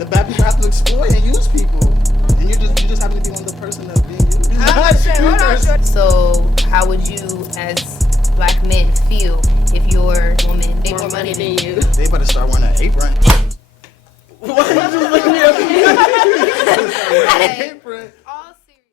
The bad people have to exploit and use people, and you just happen to be one of the person that's being used. I'm not sure. So how would you, as black men, feel if your woman made more money than you? They better start wearing an apron. Why are you just looking at me? Apron. All serious.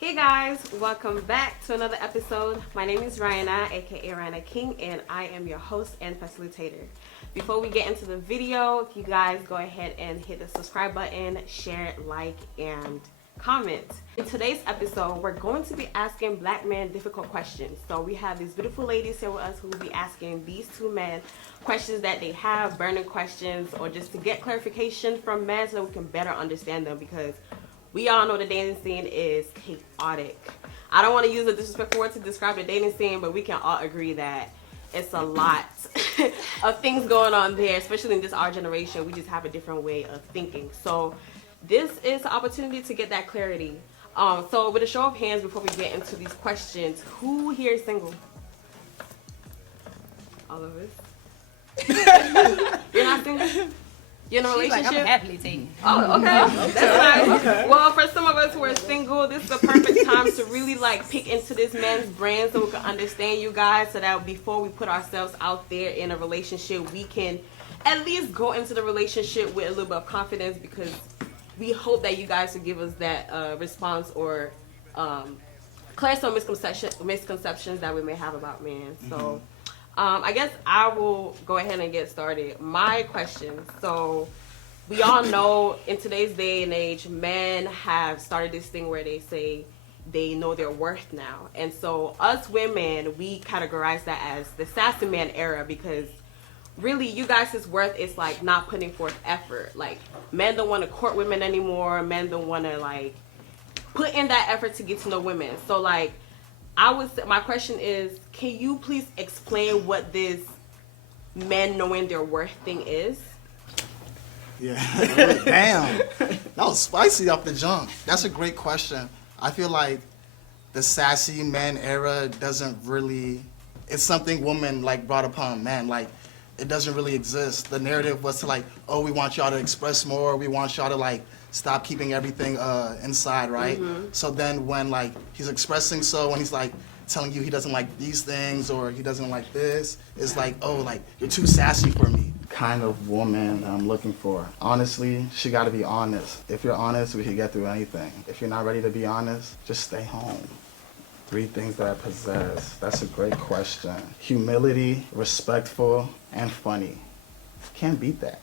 Hey guys, welcome back to another episode. My name is Ryana, aka Ryana King, and I am your host and facilitator. Before we get into the video, if you guys go ahead and hit the subscribe button, share, like, and comment. In today's episode, we're going to be asking black men difficult questions. So we have these beautiful ladies here with us who will be asking these two men questions that they have, burning questions, or just to get clarification from men so we can better understand them, because we all know the dating scene is chaotic. I don't want to use a disrespectful word to describe the dating scene, but we can all agree that it's a lot of things going on there, especially in this our generation. We just have a different way of thinking. So this is an opportunity to get that clarity. So with a show of hands, before we get into these questions, who here is single? All of us. You're not single? You're in a relationship? Like, I'm happily single. Oh, okay. That's nice. Okay. Well, for some of us who are single, this is the perfect time to really like pick into this man's brain so we can understand you guys, so that before we put ourselves out there in a relationship, we can at least go into the relationship with a little bit of confidence, because we hope that you guys will give us that response or clear some misconceptions that we may have about men. So I guess I will go ahead and get started. My question. So we all know in today's day and age, men have started this thing where they say they know their worth now. And so us women, we categorize that as the sassy man era, because really you guys' worth is like not putting forth effort. Like, men don't want to court women anymore. Men don't want to like put in that effort to get to know women. So like, my question is, can you please explain what this men knowing their worth thing is? Yeah. Damn. That was spicy off the jump. That's a great question. I feel like the sassy man era doesn't really, it's something women like brought upon men. Like, it doesn't really exist. The narrative was to like, oh, we want y'all to express more. We want y'all to like stop keeping everything inside, right? So then when like he's expressing, so when he's like telling you he doesn't like these things or he doesn't like this, it's like, oh, like you're too sassy for me. Kind of woman that I'm looking for. Honestly, she got to be honest. If you're honest, we can get through anything. If you're not ready to be honest, just stay home. 3 things that I possess. That's a great question. Humility, respectful, and funny. Can't beat that.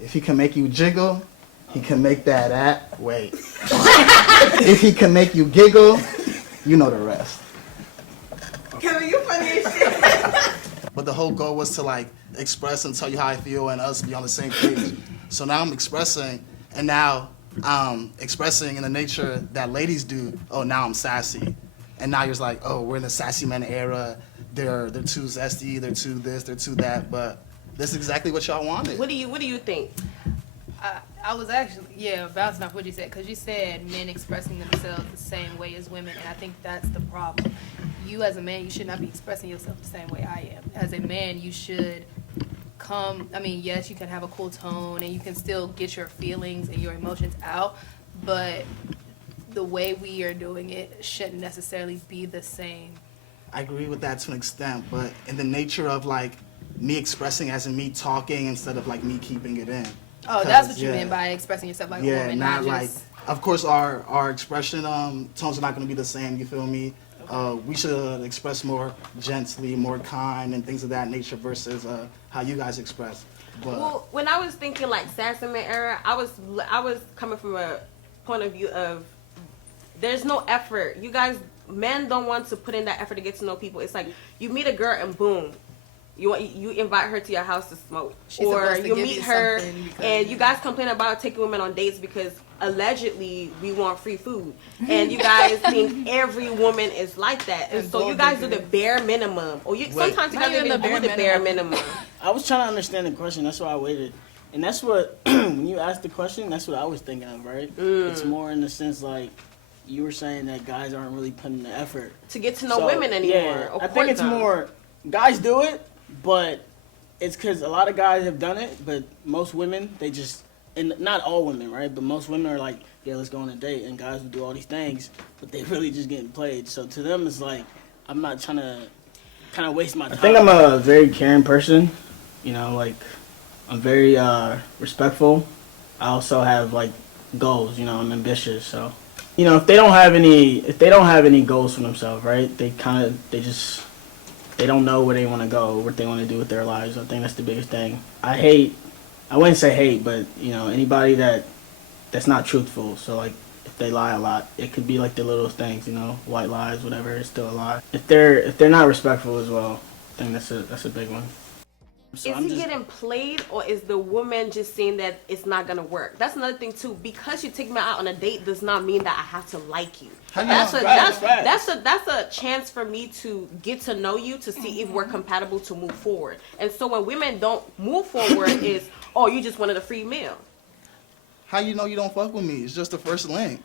If he can make you jiggle, he can make that wait. If he can make you giggle, you know the rest. Kevin, you funny as shit. But the whole goal was to like express and tell you how I feel and us be on the same page. So now I'm expressing, and now expressing in the nature that ladies do. Oh, now I'm sassy. And now you're just like, oh, we're in the sassy man era. They're too zesty, they're too this, they're too that. But this is exactly what y'all wanted. What do you think? I was actually, bouncing off what you said, because you said men expressing themselves the same way as women, and I think that's the problem. You as a man, you should not be expressing yourself the same way I am. As a man, you should yes, you can have a cool tone, and you can still get your feelings and your emotions out, but the way we are doing it shouldn't necessarily be the same. I agree with that to an extent, but in the nature of like me expressing as in me talking instead of like me keeping it in. Oh, that's what you mean by expressing yourself like a woman, not not like, just... of course our expression tones are not going to be the same, you feel me? We should express more gently, more kind, and things of that nature versus how you guys express. But, well, when I was thinking like sassy man era, I was coming from a point of view of there's no effort. You guys, men don't want to put in that effort to get to know people. It's like you meet a girl and boom, you invite her to your house to smoke. Or you meet her and you guys complain about taking women on dates because allegedly we want free food. And you guys think every woman is like that. And so you guys do the bare minimum. Or sometimes you guys even do the bare minimum. I was trying to understand the question. That's why I waited. And that's what, when you asked the question, that's what I was thinking of, right? It's more in the sense like, you were saying that guys aren't really putting the effort to get to know women anymore. Yeah, I think it's more guys do it, but it's because a lot of guys have done it, but most women, they just, and not all women, right? But most women are like, yeah, let's go on a date, and guys will do all these things, but they really just getting played. So to them, it's like, I'm not trying to kind of waste my time. I think I'm a very caring person, you know, like, I'm very respectful. I also have, like, goals, you know, I'm ambitious, so. You know, if they don't have any goals for themselves, right, they don't know where they want to go, what they want to do with their lives. I think that's the biggest thing. I wouldn't say hate, but, you know, anybody that's not truthful. So, like, if they lie a lot, it could be like the little things, you know, white lies, whatever, it's still a lie. If they're not respectful as well, I think that's a big one. So is he getting played, or is the woman just saying that it's not gonna work? That's another thing too. Because you take me out on a date does not mean that I have to like you. That's a chance for me to get to know you, to see if we're compatible to move forward. And so when women don't move forward, is you just wanted a free meal. How you know you don't fuck with me? It's just the first link.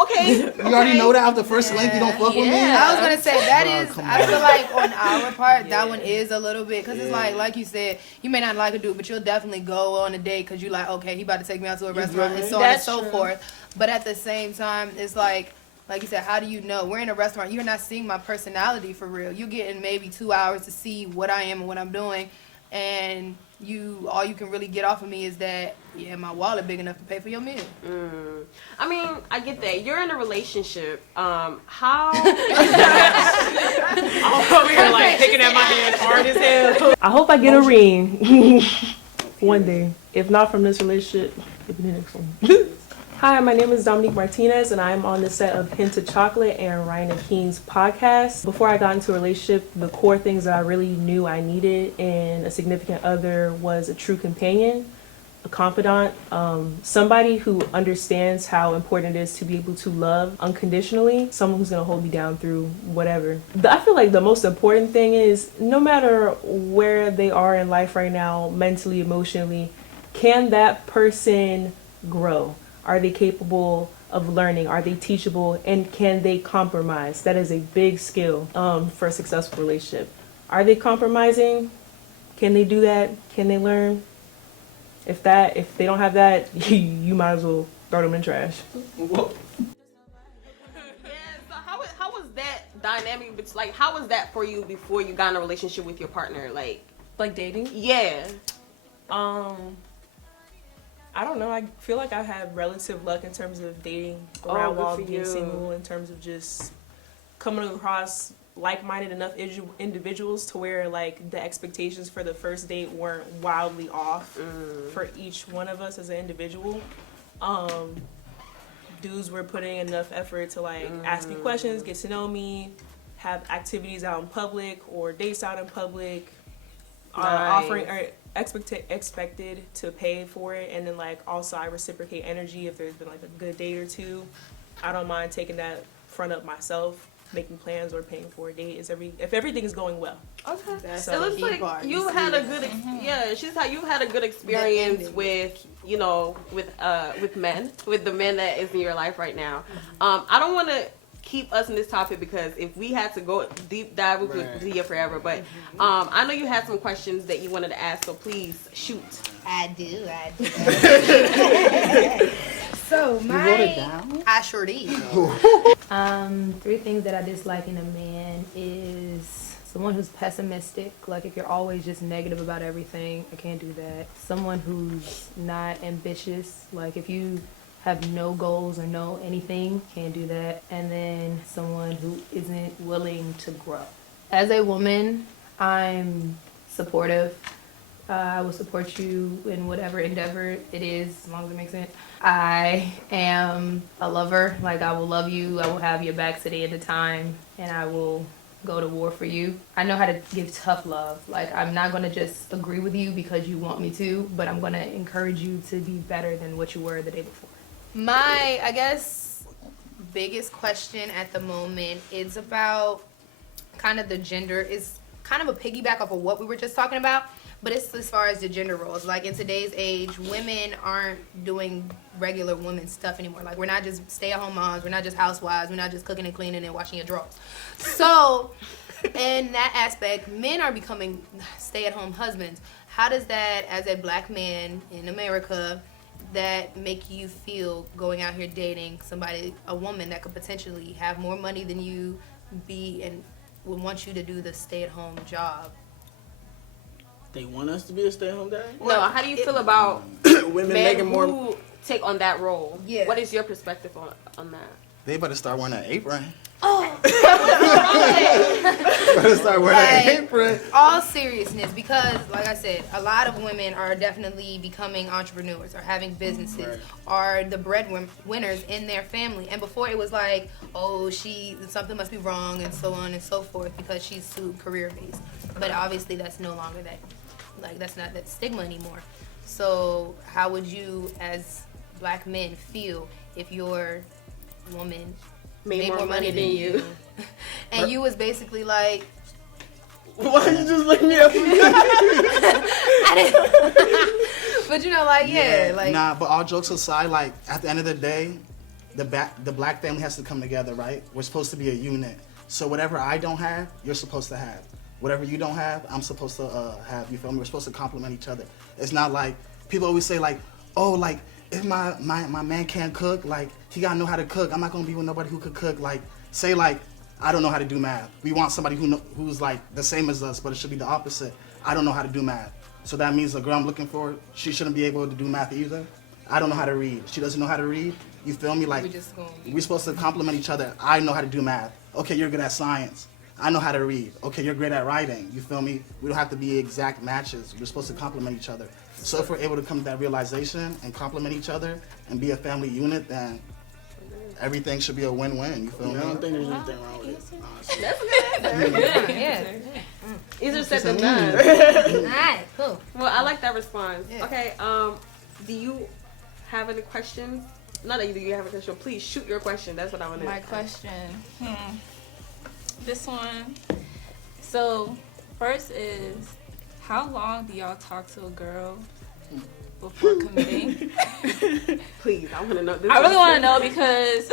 Okay. You already know that after the first link you don't fuck with me? I was gonna say that is. I feel like on our part, that one is a little bit because it's like you said, you may not like a dude, but you'll definitely go on a date because you like, okay, he about to take me out to a restaurant and so on and so forth. But at the same time, it's like you said, how do you know? We're in a restaurant. You're not seeing my personality for real. You're getting maybe 2 hours to see what I am and what I'm doing, and all you can really get off of me is that, yeah, my wallet big enough to pay for your meal. I mean, I get that. You're in a relationship. How? I'm over here like picking at my hand hard as hell. I hope I get a ring one day. If not from this relationship, it'll be the next one. Hi, my name is Dominique Martinez, and I'm on the set of Hintachocolate and Ryan and Keen's podcast. Before I got into a relationship, the core things that I really knew I needed in a significant other was a true companion, a confidant, somebody who understands how important it is to be able to love unconditionally, someone who's going to hold me down through whatever. I feel like the most important thing is no matter where they are in life right now, mentally, emotionally, can that person grow? Are they capable of learning? Are they teachable? And can they compromise? That is a big skill for a successful relationship. Are they compromising? Can they do that? Can they learn? If they don't have that, you might as well throw them in trash. So how was that dynamic? Like, how was that for you before you got in a relationship with your partner? Like dating? Yeah. I don't know. I feel like I had relative luck in terms of dating around while being single, in terms of just coming across like-minded enough individuals to where like the expectations for the first date weren't wildly off for each one of us as an individual. Dudes were putting enough effort to like ask me questions, get to know me, have activities out in public or dates out in public, offering or expected to pay for it, and then like also I reciprocate energy if there's been like a good date or two. I don't mind taking that front up myself, making plans or paying for a date if everything is going well. Okay. So it looks like you had a good she's how you had a good experience with with men, with the men that is in your life right now. I don't want to keep us in this topic because if we had to go deep dive, we could be here forever. But I know you had some questions that you wanted to ask, so please shoot. I do. So I sure did. 3 things that I dislike in a man is someone who's pessimistic. Like if you're always just negative about everything, I can't do that. Someone who's not ambitious. Like if you have no goals or no anything, can't do that. And then someone who isn't willing to grow. As a woman, I'm supportive. I will support you in whatever endeavor it is, as long as it makes sense. I am a lover. Like I will love you. I will have your back to the end of time, and I will go to war for you. I know how to give tough love. Like I'm not gonna just agree with you because you want me to, but I'm gonna encourage you to be better than what you were the day before. My, I guess, biggest question at the moment is about kind of the gender. Is kind of a piggyback off of what we were just talking about, but it's as far as the gender roles. Like in today's age, women aren't doing regular women stuff anymore. Like we're not just stay-at-home moms, we're not just housewives, we're not just cooking and cleaning and washing your drawers. So in that aspect, men are becoming stay-at-home husbands. How does that, as a black man in America, that make you feel going out here dating somebody, a woman that could potentially have more money than you, be and would want you to do the stay-at-home job? They want us to be a stay-at-home dad? No, how do you feel about Women men making more. who take on that role? Yeah. What is your perspective on that? They better start wearing an apron. Oh, Better start wearing an apron. all seriousness, because like I said, a lot of women are definitely becoming entrepreneurs or having businesses, Right. are the breadwinners in their family. And before it was like, oh, something must be wrong and so on and so forth because she's too career based. But obviously that's no longer that, like that's not that stigma anymore. So how would you as black men feel if your woman Made more money than you. and you was basically like, Why you just look me up? but you know, like, yeah, like, Nah, but all jokes aside, like at the end of the day, the black family has to come together, right? We're supposed to be a unit. So whatever I don't have, you're supposed to have. Whatever you don't have, I'm supposed to have. You feel me? We're supposed to complement each other. It's not like people always say like, oh, like if my man can't cook, like he gotta know how to cook. I'm not gonna be with nobody who could cook. Like say like I don't know how to do math. We want somebody who's like the same as us, but it should be the opposite. I don't know how to do math. So that means the girl I'm looking for, she shouldn't be able to do math either. I don't know how to read. She doesn't know how to read. You feel me? Like we're supposed to complement each other. I know how to do math. Okay, you're good at science. I know how to read. Okay, you're great at writing. You feel me? We don't have to be exact matches. We're supposed to complement each other. So if we're able to come to that realization and complement each other and be a family unit, then everything should be a win-win. You feel I me? don't think there's anything wrong with it. Honestly. yeah. Easier said than done. Alright, cool. Well, I like that response. Yeah. Okay, do you have any questions? Not that you have a question. Please shoot your question. That's what I want to know. My question. This one. So, first is, how long do y'all talk to a girl before committing? Please, I want to know this. I really want to know because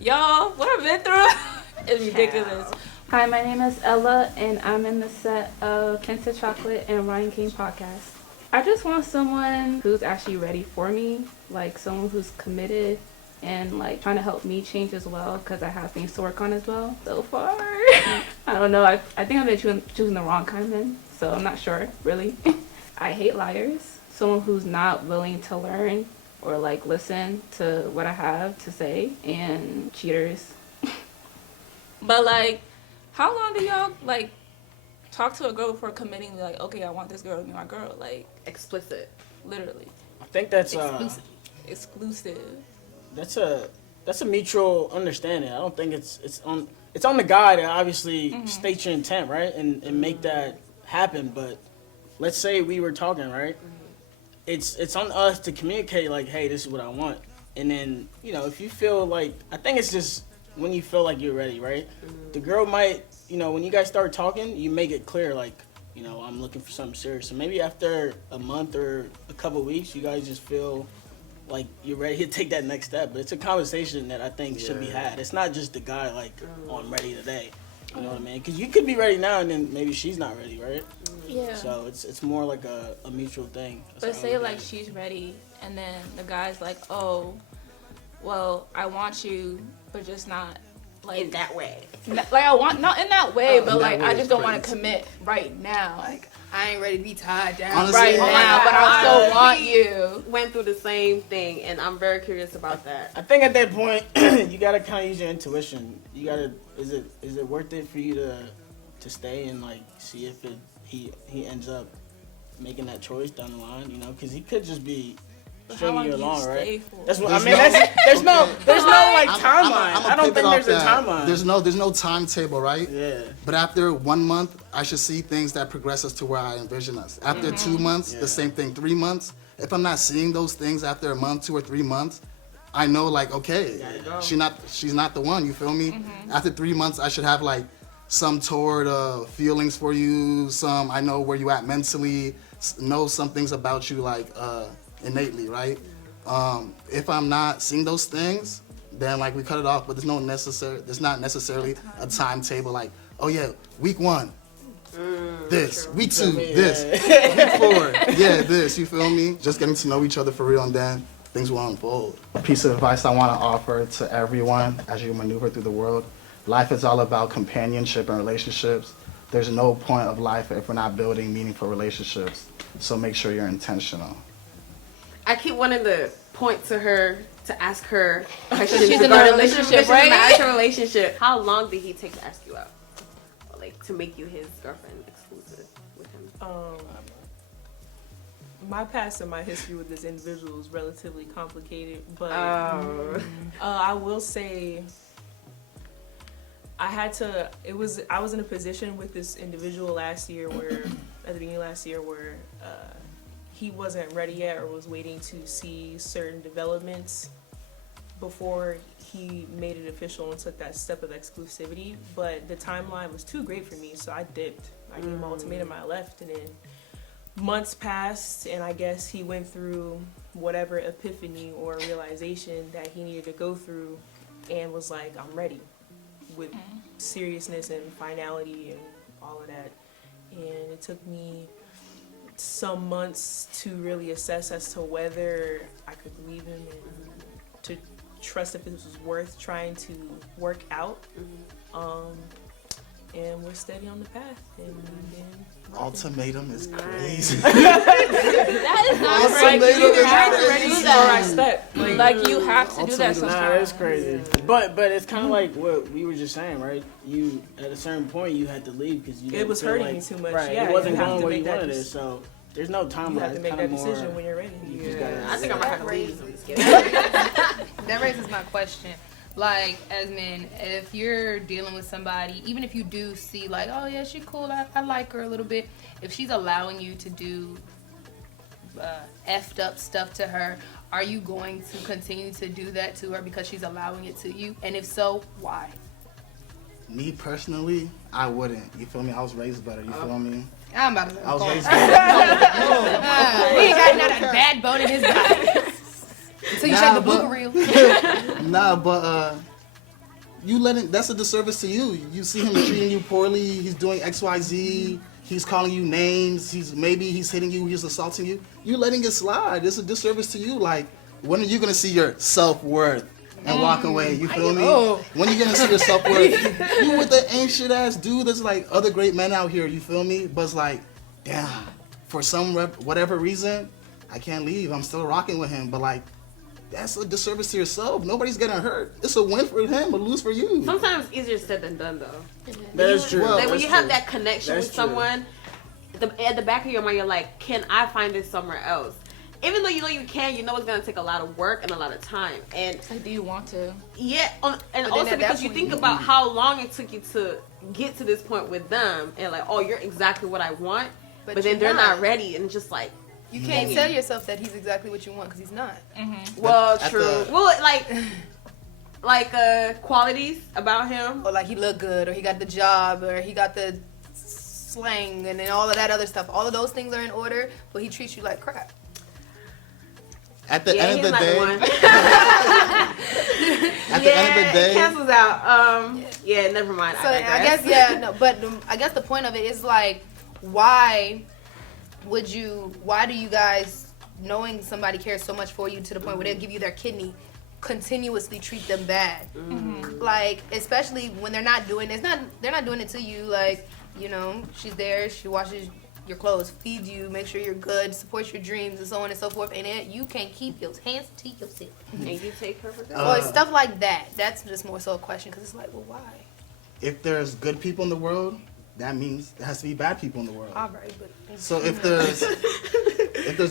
y'all, what I've been through is ridiculous. Hi, my name is Ella, and I'm in the set of Hintachocolate and Ryan King podcast. I just want someone who's actually ready for me, like someone who's committed and like trying to help me change as well, because I have things to work on as well. So far, I don't know. I think I've been choosing the wrong kind of men, so I'm not sure really. I hate liars. Someone who's not willing to learn or like listen to what I have to say, and cheaters. But like, how long do y'all like talk to a girl before committing? Like, okay, I want this girl to be my girl. Like, Explicit. literally I think that's exclusive. that's a mutual understanding. I don't think it's on the guy to obviously state your intent, right, and make that happen. But let's say we were talking, right? It's on us to communicate like, hey, this is what I want, and then if you feel like, I think it's just when you feel like you're ready, right? The girl might, when you guys start talking, you make it clear like, I'm looking for something serious. So maybe after a month or a couple weeks, you guys just feel like you're ready to take that next step. But it's a conversation that I think should be had. It's not just the guy like, oh, I'm ready today. You know what I mean? Because you could be ready now and then maybe she's not ready, right? Yeah. So it's more like a mutual thing. That's But how I say look like at it. she's ready, and then the guy's like, oh, well, I want you, but just not like In that way. like I want, not in that way, but in like that way I is just don't want to crazy. commit right now. Like, I ain't ready to be tied down Honestly, right oh my now, God, but I still I want really- you. Went through the same thing, and I'm very curious about that. I think at that point you gotta kind of use your intuition. You gotta, is it worth it for you to stay and like see if he ends up making that choice down the line, because he could just be But how stringing long you do you along, stay right? for? That's what There's I mean. no- There's no like timeline. I'ma I don't pivot think off there's a that. timeline. There's no timetable, right? Yeah. But after 1 month, I should see things that progress us to where I envision us. After 2 months, Yeah. the same thing. 3 months, if I'm not seeing those things after a month, 2 or 3 months, I know like, okay, she's not the one. You feel me? After 3 months, I should have like some toward feelings for you. I know where you at mentally. Know some things about you like innately, right? If I'm not seeing those things, then like we cut it off. But there's not necessarily a timetable like, oh yeah, week 1, this. True. Week 2, Me, this. yeah. Week 4, yeah, this. You feel me? Just getting to know each other for real, and then things will unfold. A piece of advice I want to offer to everyone as you maneuver through the world: life is all about companionship and relationships. There's no point of life if we're not building meaningful relationships. So make sure you're intentional. I keep wanting to point to her to ask her questions She's in a regarding relationship, she's in an right? actual relationship. How long did he take to ask you out? Or, like, to make you his girlfriend exclusive with him? My past and my history with this individual is relatively complicated, but Oh. I will say I was in a position with this individual last year where, at the beginning of last year, where he wasn't ready yet or was waiting to see certain developments before he made it official and took that step of exclusivity. But the timeline was too great for me, so I dipped. I gave him an ultimatum, I left, and then months passed, and I guess he went through whatever epiphany or realization that he needed to go through and was like, I'm ready, with seriousness and finality and all of that. And it took me some months to really assess as to whether I could leave him and to trust if this was worth trying to work out. And we're steady on the path. And we've been Ultimatum is crazy. That is not Ultimatum right. You is have to crazy. do or I that. step. Like you have to do that Nah, sometimes. that's crazy. But it's kind of like what we were just saying, right? You at a certain point you had to leave because you It didn't was feel hurting like, me too much. Right, Yeah, it wasn't you have going to where make you that wanted it. decision. So there's no timeline. You have to It's make kinda that decision more- when you're ready. You just gotta. I think I might have to leave. That raises my question. Like, as men, if you're dealing with somebody, even if you do see, like, oh yeah, she's cool, I like her a little bit, if she's allowing you to do effed up stuff to her, are you going to continue to do that to her because she's allowing it to you? And if so, why? Me personally, I wouldn't. You feel me? I was raised better. You feel me? I'm about to I was go. raised better. He ain't got not a bad bone in his body. Until you check the blooper reel. Nah, but you letting, that's a disservice to you. You see him treating you poorly. He's doing XYZ. He's calling you names. He's hitting you. He's assaulting you. You letting it slide. It's a disservice to you. Like, when are you gonna see your self-worth and walk away? You feel me? When are you gonna see your self-worth? You with the ain't shit ass dude. There's like other great men out here. You feel me? But it's like, damn, for some whatever reason, I can't leave. I'm still rocking with him. But like, that's a disservice to yourself. Nobody's getting hurt. It's a win for him, a lose for you. Sometimes it's easier said than done, though. That is true. Well, Like, when That's you have true. that connection That's with true. someone, at the back of your mind, you're like, can I find this somewhere else? Even though you know you can, you know it's gonna take a lot of work and a lot of time. And Like, do you want to? yeah, and then also at that because you point, think about how long it took you to get to this point with them, and like, oh, you're exactly what I want, but then you're they're not ready, and just like, You can't tell yourself that he's exactly what you want because he's not. well, At true. the- Well, like qualities about him. Or like he looked good, or he got the job, or he got the slang, and then all of that other stuff. All of those things are in order, but he treats you like crap. At the Yeah, end he's of the not the day, one. at the end of the It day, cancels out. Yeah, never mind. So I guess I guess the point of it is like, why do you guys, knowing somebody cares so much for you to the point where they'll give you their kidney, continuously treat them bad? Like, especially when they're not doing it. They're not doing it to you. Like, you know, she's there, she washes your clothes, feeds you, make sure you're good, supports your dreams, and so on and so forth. And then you can't keep your hands to yourself. And you take her for granted. Or stuff like that. That's just more so a question because it's like, well, why? if there's good people in the world, that means there has to be bad people in the world. All right, but So if there's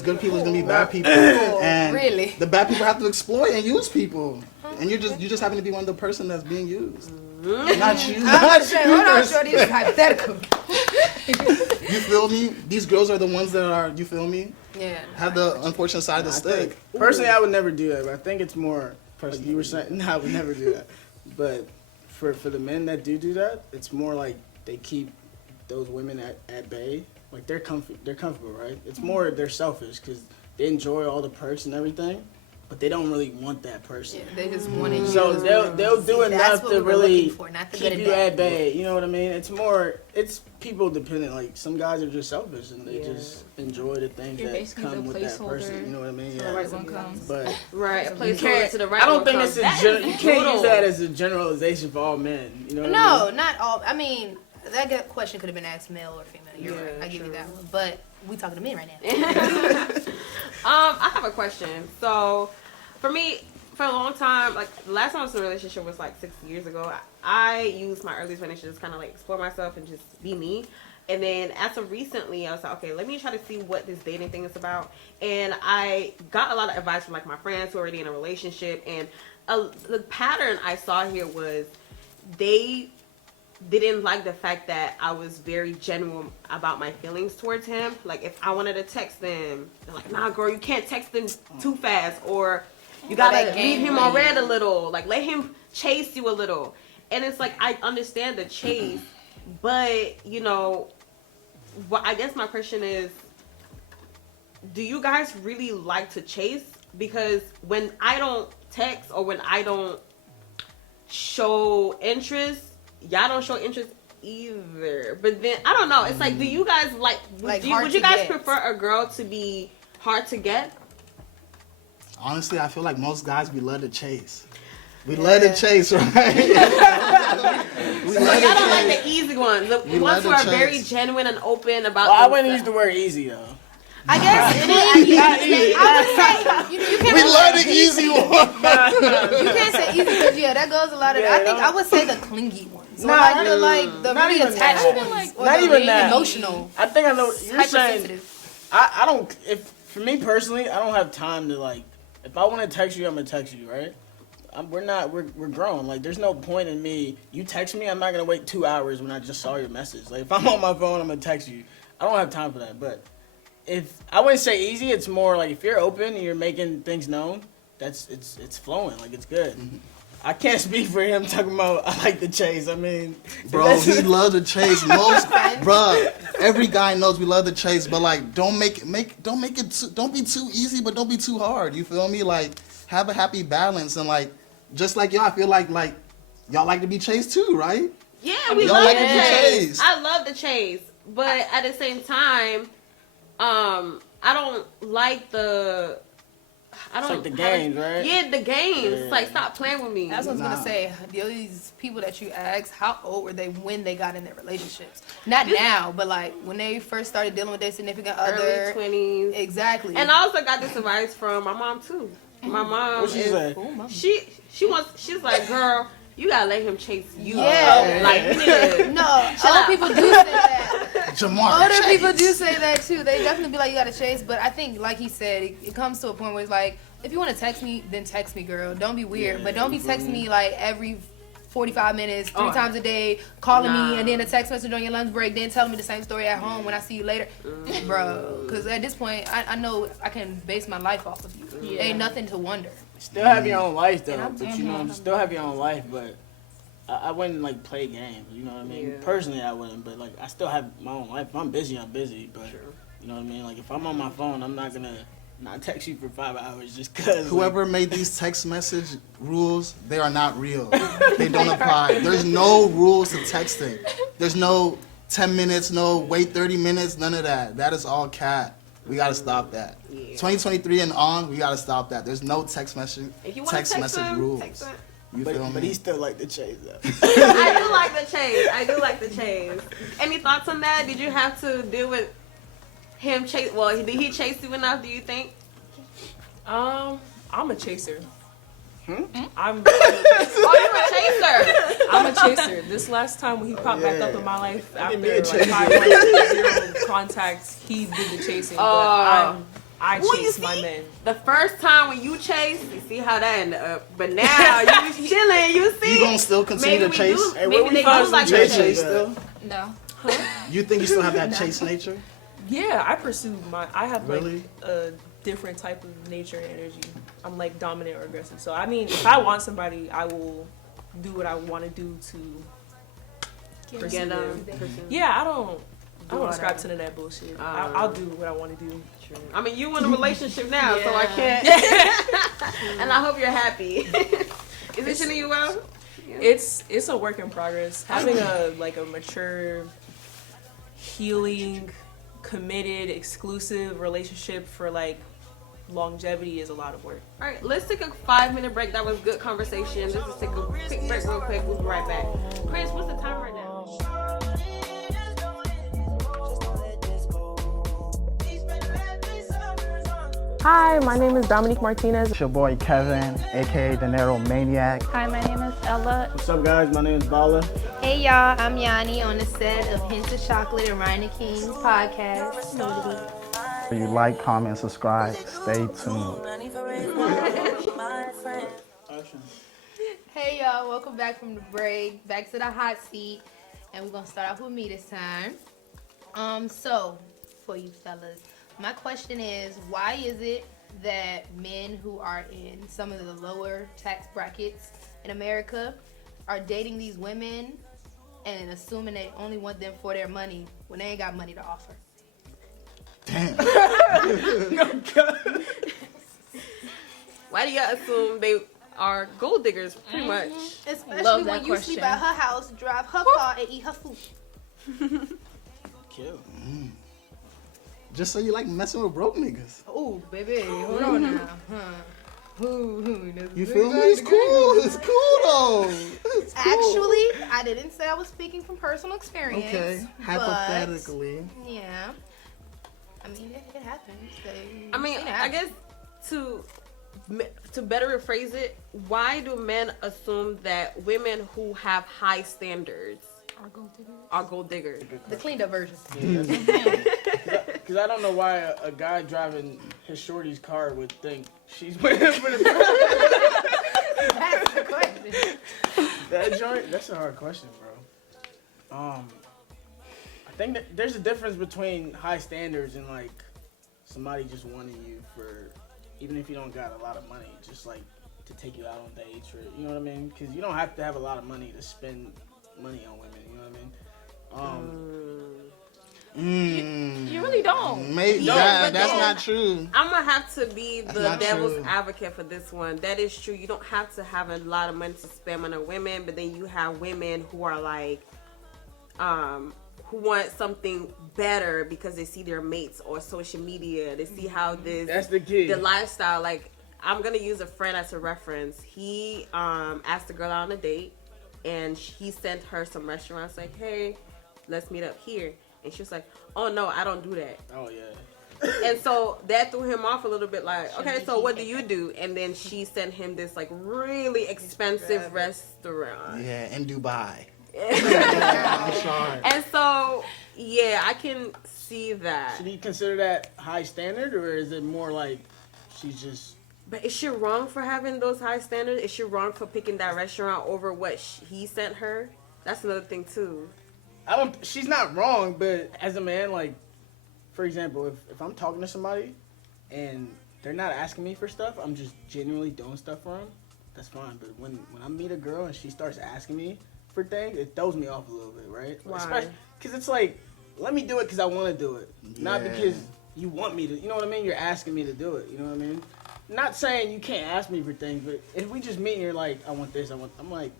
good people, there's gonna be bad people, and really? the bad people have to exploit and use people, and you just happen to be one of the person that's being used, not you. Not Hold on, you. shorty, it's hypothetical. You feel me? These girls are the ones that are, you feel me? Yeah. Have the unfortunate side of the stick. Personally, I would never do that. But I think it's more like you were saying. No, I would never do that. But for the men that do that, it's more like they keep those women at bay. Like they're comfortable, right? It's more they're selfish because they enjoy all the perks and everything, but they don't really want that person. Yeah, they just want to So they'll do enough to really keep you at bay. bay. You know what I mean? It's people dependent. Like some guys are just selfish and they just enjoy the things You're that basically come the with that person. placeholder You know what I mean? till the right one comes. But Right, a you placeholder can't. to the right I don't one think comes. you can't use that as a generalization for all men. You know what I No, mean? not all. I mean, question could have been asked male or female. You're right. I give you that one. But we talking to men right now. I have a question. So, for me, for a long time, like the last time I was in a relationship was like 6 years ago. I used my early 20s to just kind of like explore myself and just be me. And then as of recently, I was like, okay, let me try to see what this dating thing is about. And I got a lot of advice from like my friends who are already in a relationship. And the pattern I saw here was they didn't like the fact that I was very genuine about my feelings towards him. Like if I wanted to text them, they're like, nah, girl, you can't text them too fast, or you gotta leave him on red a little. Like let him chase you a little. And it's like I understand the chase, but you know, what I guess my question is, do you guys really like to chase? Because when I don't text or when I don't show interest, y'all don't show interest either. But then I don't know. It's like, do you guys would you guys prefer a girl to be hard to get? Honestly, I feel like most guys, we love to chase. We love to chase, right? So y'all don't like the easy ones. The ones who are very genuine and open about Well, I wouldn't use the word easy though. I guess it is. I would say you can't. We love the easy one. You can't say easy because that goes a lot of. Yeah, I think I would say the clingy ones. Nah, Or the not really even attached that. ones. Or Not the even really that. emotional. I think I know what you're saying. Hypersensitive. I don't. If for me personally, I don't have time to like. If I want to text you, I'm gonna text you, right? We're grown. Like, there's no point in me. You text me, I'm not gonna wait 2 hours when I just saw your message. Like, if I'm on my phone, I'm gonna text you. I don't have time for that. But if I wouldn't say easy, it's more like if you're open and you're making things known, it's flowing. Like it's good. Mm-hmm. I can't speak for him talking about I like the chase. I mean, bro, he loves the chase. Every guy knows we love the chase, but like, don't be too easy, but don't be too hard. You feel me? Like, have a happy balance, and like, just like y'all, I feel like y'all like to be chased too, right? Yeah, we y'all love like the to be chase. chased. I love the chase, but at the same time, I don't like the. It's like the games, right? Yeah, the games. Yeah. Like, stop playing with me. That's what I was gonna say. These people that you ask, how old were they when they got in their relationships? Not now, but like when they first started dealing with their significant other. Early 20s. Exactly. And I also got this advice from my mom too. My mom What she say? She's like, girl, you gotta let him chase you. Yeah. Like, you need to no, older people do say that. Jamar, Older people do say that too. They definitely be like, you gotta chase. But I think, like he said, it comes to a point where it's like, if you want to text me, then text me, girl. Don't be weird. Yeah, but don't be texting me like every 45 minutes, three times a day, calling me, and then a text message on your lunch break, then telling me the same story at home when I see you later. Bro, because at this point, I know I can base my life off of you. Yeah. Ain't nothing to wonder. Still have your own life though, And but you know, still have your own life, but I wouldn't like play games. You know what I mean? Yeah. Personally, I wouldn't, but like I still have my own life. If I'm busy, I'm busy. But you know what I mean? Like if I'm on my phone, I'm not gonna not text you for 5 hours just cause. whoever made these text message rules, they are not real. They don't apply. There's no rules to texting. There's no 10 minutes, no wait 30 minutes, none of that. That is all cat. We gotta stop that. Yeah. 2023 and on, we gotta stop that. There's no text message If you want to text message him, rules. text him. You feel But me? he still like the chase though. I do like the chase. Any thoughts on that? Did you have to deal with him chase? Well, did he chase you enough? Do you think? I'm a chaser. I'm Oh, you're a chaser. I'm a chaser. This last time when he popped back up in my life after me a like chaser. 5 months, 0 contacts, he did the chasing. But I Well, you chase see, my men. the first time when you chase, you see how that ended up. But now you was chilling. You see, You gonna still continue maybe to chase? Do, Hey, maybe where we they find do some like chase to Chase chase. still? No. You think you still have that chase nature? Yeah, I pursue I have Really? like a different type of nature and energy. I'm like dominant or aggressive. So I mean, if I want somebody, I will do what I want to do to pursue Get them. them. Yeah, I don't I don't subscribe to that bullshit. I'll do what I want to do. True. I mean, you in a relationship now, so I can't. And I hope you're happy. Is it treating you well? Yeah. It's a work in progress. Having a mature, healing, committed, exclusive relationship for like longevity is a lot of work. All right, let's take a 5-minute break. That was good conversation. Let's just take a quick break real quick. We'll be right back. Chris, what's the time right now? Hi, my name is Dominique Martinez. It's your boy Kevin, aka the Nero Maniac. Hi, my name is Ella. What's up, guys? My name is Bala. Hey y'all, I'm Yanni on the set of Hintachocolate and Ryan King's podcast. If you like, comment, subscribe, stay tuned. Hey y'all, welcome back from the break. Back to the hot seat. And we're gonna start off with me this time. So for you fellas, my question is, why is it that men who are in some of the lower tax brackets in America are dating these women and assuming they only want them for their money when they ain't got money to offer? Damn. Why do y'all assume they are gold diggers? Pretty much. Especially Love when that you question. sleep at her house, drive her car, and eat her food. Kill. Just so you like messing with broke niggas. Oh, baby, hold on now. You feel me? It's cool. It's cool though. It's cool. Actually, I didn't say I was speaking from personal experience. Okay. Hypothetically. But, yeah. I mean, it happens. I mean, It I happens. guess to better rephrase it, why do men assume that women who have high standards are gold diggers? The cleaned up version. Because I don't know why a guy driving his shorty's car would think she's with him for the That's the question. That joint, that's a hard question, bro. I think that there's a difference between high standards and like somebody just wanting you for, even if you don't got a lot of money, just like to take you out on dates or, you know what I mean? Because you don't have to have a lot of money to spend money on women, you know what I mean? You really don't. Maybe Yeah, but that's then- not true. I'm gonna have to be the not devil's true. advocate for this one. That is true. You don't have to have a lot of money to spend on a women, but then you have women who are like, who want something better because they see their mates or social media. They see how That's the key. the lifestyle. Like, I'm gonna use a friend as a reference. He asked a girl out on a date, and he sent her some restaurants. Like, hey, let's meet up here. And she was like, oh no, I don't do that. Oh, yeah. And so that threw him off a little bit, like, okay, so what do you do? And then she sent him this like really expensive restaurant. Yeah, in Dubai. And so, yeah, I can see that. Should he consider that high standard, or is it more like she's just... But is she wrong for having those high standards? Is she wrong for picking that restaurant over what he sent her? That's another thing too. She's not wrong, but as a man, like, for example, if I'm talking to somebody and they're not asking me for stuff, I'm just genuinely doing stuff for them, that's fine. But when I meet a girl and she starts asking me for things, it throws me off a little bit, right? Why? Especially because it's like, let me do it because I want to do it, not Yeah. because you want me to. You know what I mean? You're asking me to do it. You know what I mean? Not saying you can't ask me for things, but if we just meet and you're like, I want this, I'm like,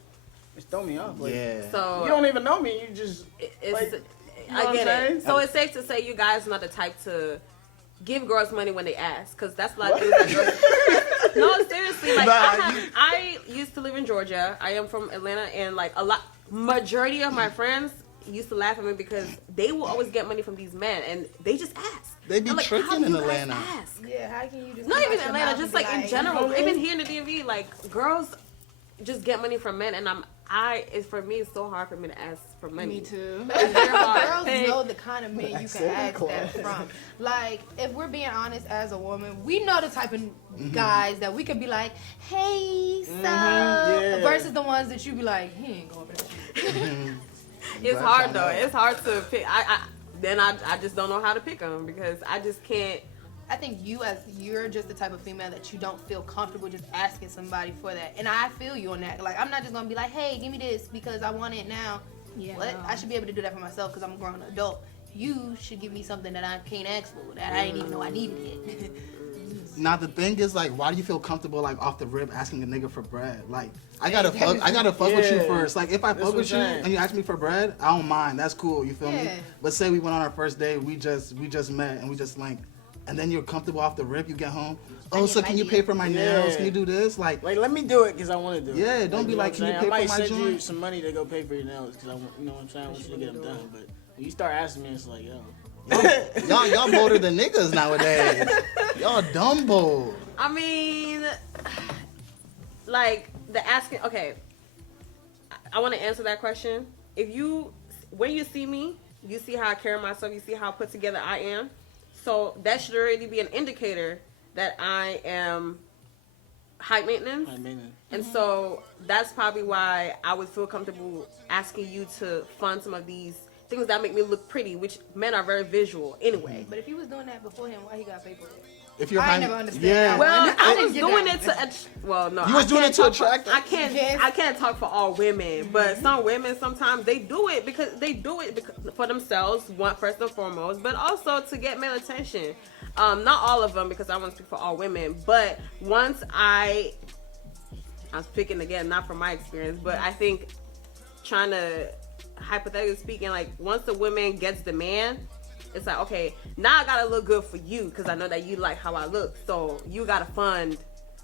it's throw me off. Like, Yeah. So you don't even know me. You just it's, like, you know I what get I'm it. saying? So it's safe to say you guys are not the type to give girls money when they ask, because that's a lot of things that girls. No, seriously. Like, I used to live in Georgia. I am from Atlanta, and like majority of my friends used to laugh at me because they will always get money from these men, and they just ask. They be I'm like, tricking how do in you guys Atlanta. ask? Yeah, how can you just Not come even out your Atlanta, mouth just and like be in general. you know what I mean? Even here in the DMV, like girls just get money from men, and it's for me, it's so hard for me to ask for money. Me too. It's very hard. Girls know the kind of men you can Santa ask that Claus. from. Like, if we're being honest as a woman, we know the type of guys that we could be like, hey, so, yeah. versus the ones that you be like, he ain't going for that shit. It's Right, hard I though. know. It's hard to pick. I just don't know how to pick them because I just can't. I think you're just the type of female that you don't feel comfortable just asking somebody for that. And I feel you on that. Like, I'm not just gonna be like, hey, give me this because I want it now. Yeah. What? I should be able to do that for myself because I'm a grown adult. you should give me something that I can't ask for, that I didn't even know I needed it. Now the thing is, like, why do you feel comfortable, like, off the rip asking a nigga for bread? Like, I gotta fuck with you first. Like, if I fuck with you and you ask me for bread, I don't mind. That's cool. You feel me? But say we went on our first date, we just met and we just linked, and then you're comfortable off the rip. You get home. Oh, so can you pay for my nails? Can you do this? Like, let me do it because I want to do it. Yeah, don't be like, can you pay for my joint? I might send you some money to go pay for your nails because you know what I'm saying. I want you to get them done. But when you start asking me, it's like, yo. y'all bolder than niggas nowadays. Y'all dumbo. I mean, like the asking. Okay, I want to answer that question. When you see me, you see how I carry myself. You see how put together I am. So that should already be an indicator that I am high maintenance. And so that's probably why I would feel comfortable asking you to fund some of these things that make me look pretty, which men are very visual anyway. But if he was doing that before him, why he got paid for it? If you're I never understand. Yeah. Well, I was doing it to. No. You was doing it to attract. I can't talk for all women, but some women sometimes they do it because for themselves, first and foremost, but also to get male attention. Not all of them, because I want to speak for all women, but once I'm speaking again, not from my experience, but I think trying to hypothetically speaking, like once the woman gets the man, it's like, okay, now I gotta look good for you because I know that you like how I look, so you gotta fund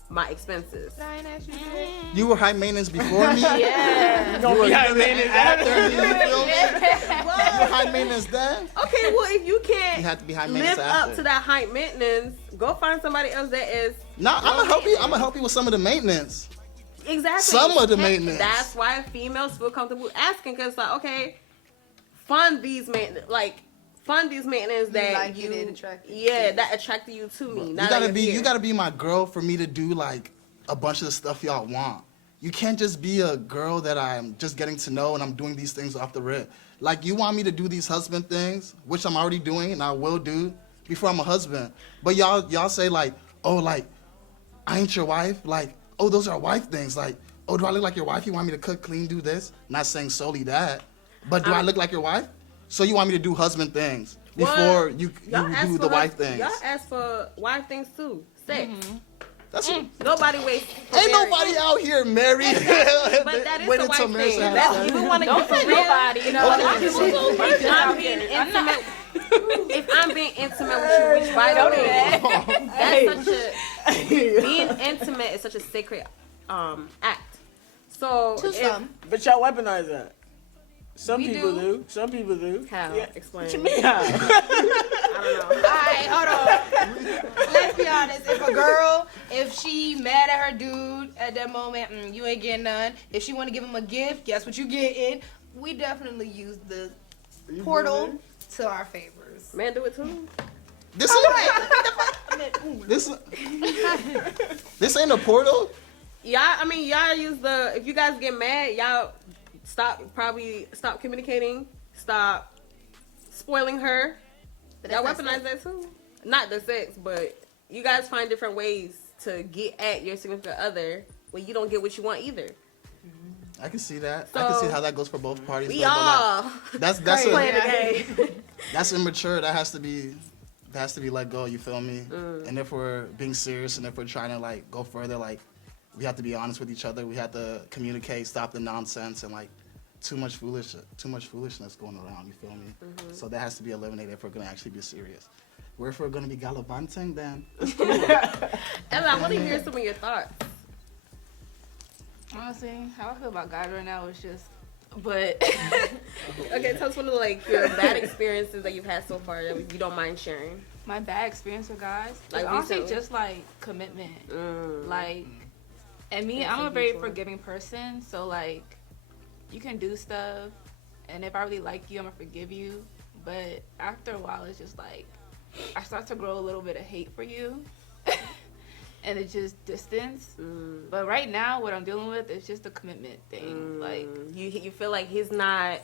my expenses. But I ain't asked you to do it. You were high maintenance before me? Yeah. You gonna be high maintenance after? You feel me? You were high maintenance then? Okay, well, if you can't have to be high maintenance live after. up to that high maintenance, go find somebody else that is. No, I'm gonna help you. I'm gonna help you with some of the maintenance. Exactly. Some of the maintenance. That's why females feel comfortable asking, because like, okay, fund these maintenance that like you did attract you. Yeah, that attracted you to me. You gotta be my girl for me to do like a bunch of the stuff y'all want. You can't just be a girl that I'm just getting to know and I'm doing these things off the rip. Like, you want me to do these husband things, which I'm already doing and I will do before I'm a husband. But y'all say like, oh, like, I ain't your wife. Like, oh, those are wife things. Like, oh, do I look like your wife? You want me to cook, clean, do this? Not saying solely that, but do I look like your wife? So you want me to do husband things before you do the wife things? Y'all ask for wife things too. Sex. That's Nobody waits. Ain't nobody out here married. But that is the wife thing. That's, you want to get for nobody, you know. If I'm being intimate with you, which by the way, that's being intimate is such a sacred act. So but y'all weaponize that. Some We people do. do. Some people do. How? Yeah. Explain. What you mean how? I Alright, hold on. Let's be honest. If she mad at her dude at that moment, you ain't getting none. If she want to give him a gift, guess what you getting? We definitely use the portal to our favors. Man, do it too. This ain't a portal. Y'all use if you guys get mad, y'all stop communicating, stop spoiling her. Y'all weaponize that too. Not the sex, but you guys find different ways to get at your significant other when you don't get what you want either. I can see that. So, I can see how that goes for both parties. We but all that's playing the game. That's immature. That has to be let go. You feel me? And if we're being serious and if we're trying to like go further, like we have to be honest with each other. We have to communicate, stop the nonsense, and like too much foolishness going around. You feel me? So that has to be eliminated if we're gonna actually be serious. Where if we're gonna be gallivanting, then it's cool. Ella, I want to hear some of your thoughts. Honestly, how I feel about guys right now is just, but Okay, tell us one of your bad experiences that you've had so far that you don't mind sharing. my bad experience with guys, Like honestly recently? just like commitment. Like, and me, I'm a very forgiving person, so like, you can do stuff, and if I really like you, I'm gonna forgive you. But after a while, it's just like I start to grow a little bit of hate for you. And it's just distance. But right now, what I'm dealing with is just a commitment thing. Like, you feel like he's not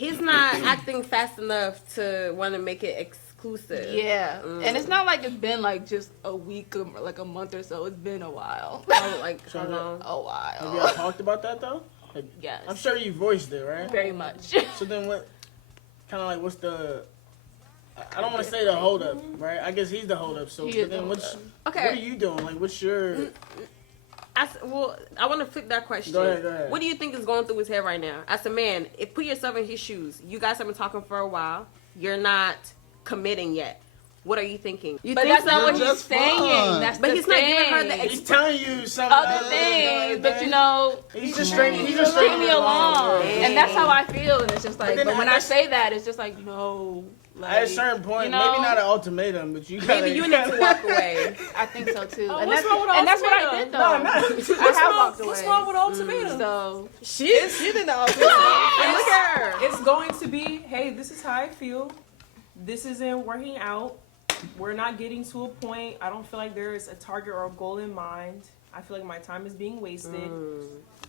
acting fast enough to want to make it exclusive. yeah. And it's not like it's been like just a week or like a month or so. It's been a while. How long? A while. Have y'all talked about that though? Like, Yes. I'm sure you voiced it, right? Very much. So then what? kind of like what's the? I don't want to say the hold up, right? I guess he's the hold up. So He is but then the what Okay. are you doing? Like, what's your? I want to flip that question. Go ahead. What do you think is going through his head right now? As a man, if put yourself in his shoes, you guys have been talking for a while. You're not committing yet. What are you thinking? But that's not what he's just saying. fun. That's But the he's not giving her thing. the He's telling you something. Other things, but you know, he's just stringing. He's just string me along, Dang. and that's how I feel. And it's just like, then but when I I guess- say that, it's just like, no. Like, At a certain point, you know, maybe not an ultimatum, but you gotta, Maybe you need to walk away. I think so too. Oh, and what's that's, wrong with and that's what I ultimatum? did though. No, no. I have walked away. What's wrong with ultimatum? So She did the ultimate. Look at her. It's going to be, hey, this is how I feel. This isn't working out. We're not getting to a point. I don't feel like there is a target or a goal in mind. I feel like my time is being wasted.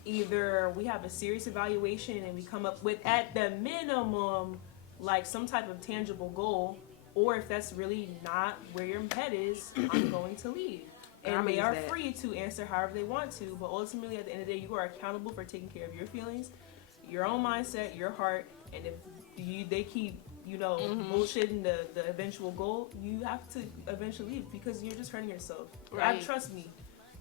Either we have a serious evaluation and we come up with, at the minimum, like some type of tangible goal, or if that's really not where your head is, I'm going to leave. And they are free to answer however they want to, but ultimately at the end of the day, you are accountable for taking care of your feelings, your own mindset, your heart, and if they keep, bullshitting the eventual goal, you have to eventually leave because you're just hurting yourself. Right. Trust me,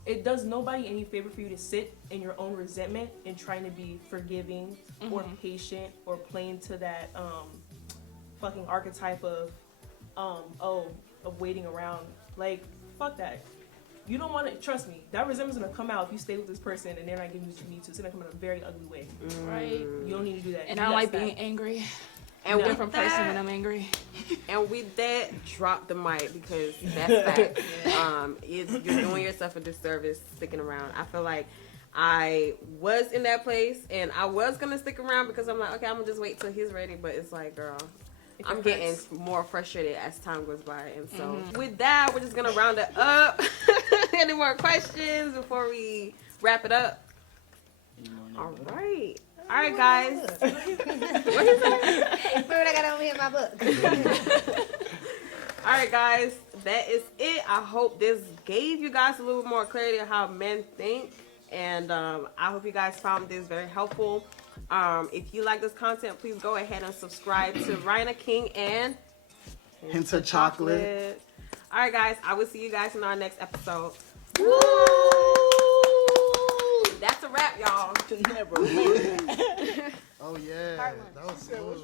it does nobody any favor for you to sit in your own resentment and trying to be forgiving or patient or playing to that fucking archetype of waiting around. Like, fuck that. You don't want to, trust me, that resentment's gonna come out if you stay with this person and they're not giving you what you need to. It's gonna come in a very ugly way. right. You don't need to do that. And I don't like being angry. And I'm a with different person when I'm angry. And with that, drop the mic because that's fact. You're doing yourself a disservice sticking around. I feel like I was in that place and I was gonna stick around because I'm like, okay, I'm gonna just wait till he's ready. But it's like, girl, I'm getting more frustrated as time goes by. And so with that, we're just gonna round it up. Any more questions before we wrap it up? All right. All right, guys. Food I got over here in my book. All right, guys. That is it. I hope this gave you guys a little more clarity of how men think. And I hope you guys found this very helpful. If you like this content, please go ahead and subscribe to Rhina King and Hintachocolate. All right, guys. I will see you guys in our next episode. Woo! That's a wrap, y'all. Never. Oh yeah, that was smooth.